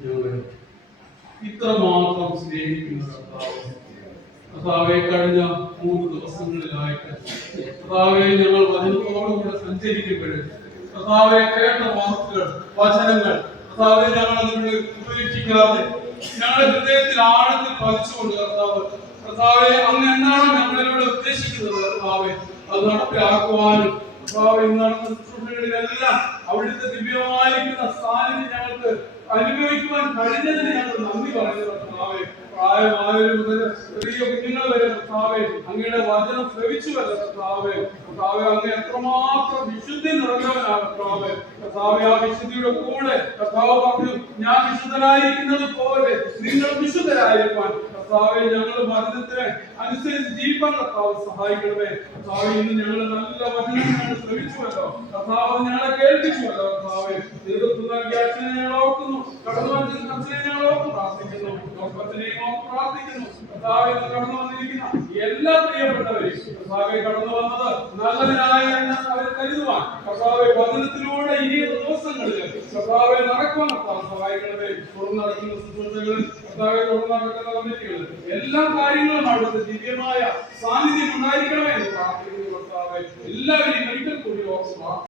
ഞങ്ങളെ ഇത്രമാത്രം സ്നേഹിക്കുന്ന കർത്താവെ, കഴിഞ്ഞ 3 ദിവസങ്ങളിലായിട്ട് കർത്താവെ, ഞങ്ങൾ വചനത്തോടുകൂടെ സഞ്ചരിക്കുമ്പോൾ കർത്താവെ, കേട്ട വാക്കുകൾ, വചനങ്ങൾ കർത്താവെ, ഞങ്ങൾ അതിനെ ഉപേക്ഷിക്കാതെ ഞങ്ങളുടെ ഹൃദയത്തിൽ ആഴത്തിൽ പതിച്ചുകൊണ്ട് കർത്താവെ, അങ്ങ് എന്താണോ ഞങ്ങളിലൂടെ ഉദ്ദേശിക്കുന്നത് കർത്താവെ, അത് നടപ്പിലാക്കുവാനും കർത്താവെ, ഇന്ന് നടന്ന ശുശ്രൂഷകളിലെല്ലാം അവിടുത്തെ ദിവ്യമായിരിക്കുന്ന സാന്നിധ്യം ഞങ്ങൾക്ക് അനുഭവിക്കുവാൻ കഴിഞ്ഞതിന് ഞങ്ങൾ നന്ദി പറയുന്നു കർത്താവെ. പ്രായമായവരും മുതൽ ചെറിയ കുഞ്ഞുങ്ങൾ വരെ കർത്താവെ, അങ്ങയുടെ വചനം ശ്രവിച്ചുവല്ല കർത്താവെ. കർത്താവെ, അങ്ങ് എത്രമാത്രം വിശുദ്ധി നിറഞ്ഞവനാണ് കർത്താവെ. കർത്താവെ, ആ വിശുദ്ധിയുടെ കൂടെ കർത്താവ് പറഞ്ഞു, ഞാൻ വിശുദ്ധനായിരിക്കുന്നത് പോലെ നിങ്ങൾ വിശുദ്ധരായിരിക്കാൻ കർത്താവെ, ഞങ്ങൾ വചനത്തിന് അനുസരിച്ച് ജീവിക്കാൻ കർത്താവ് സഹായിക്കണമേ. കർത്താവെ, ഇന്ന് ഞങ്ങൾ നല്ല വചനം ഞങ്ങൾ ശ്രമിച്ചുവല്ലോ കർത്താവ്, ഞങ്ങളെ കേൾപ്പിച്ചുവല്ലോ കർത്താവെ. നേതൃത്വം നൽകിയ അച്ഛനെ ഞങ്ങൾ ഓർക്കുന്നു, കടന്നു വന്നിരുന്ന അച്ഛനെ ഞങ്ങൾ ഓർത്ത് പ്രാർത്ഥിക്കുന്നു, ഡോക്ടറിനെയും ഓർത്ത് പ്രാർത്ഥിക്കുന്നു. കർത്താവെ, കടന്നു വന്നിരിക്കുന്ന എല്ലാ പ്രിയപ്പെട്ടവരെയും കർത്താവെ, കടന്നു വന്നത് നല്ലതിനായ അവരെ കരുതുവാൻ കർത്താവെ, വചനത്തിലൂടെ ഇനിയുള്ള ദിവസങ്ങളിൽ കർത്താവെ നടക്കുവാൻ കർത്താവ് സഹായിക്കണമേ. തുടർന്ന് നടക്കുന്ന ശുശ്രൂഷകളിൽ കർത്താവെ, തുടർന്ന് നടക്കുന്ന കമ്മിറ്റികളിൽ എല്ലാ കാര്യങ്ങളും അവിടുത്തെ ദിവ്യമായ സാന്നിധ്യം ഉണ്ടായിരിക്കണമേ എന്ന് പ്രാർത്ഥിക്കുന്നു കർത്താവെ. എല്ലാവരെയും ഒരിക്കൽ കൂടി ഓർക്കുക.